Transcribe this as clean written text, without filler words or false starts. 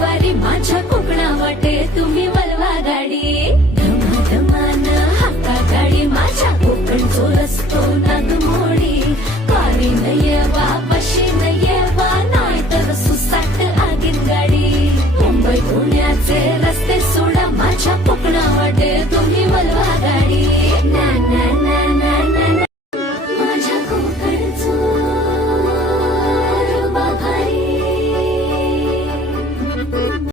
स्वारी माझ्या कोकणा वाटे तुम्ही वलवा गाडी धमाधमान हाका गाडी माझ्या कोकणचो रस्तो नागमोडी वारी नयवा पशी नयवा नाही तर सुसाट आगीन गाडी मुंबई पुण्याचे रस्ते सोडा माझ्या कोकणा वाटे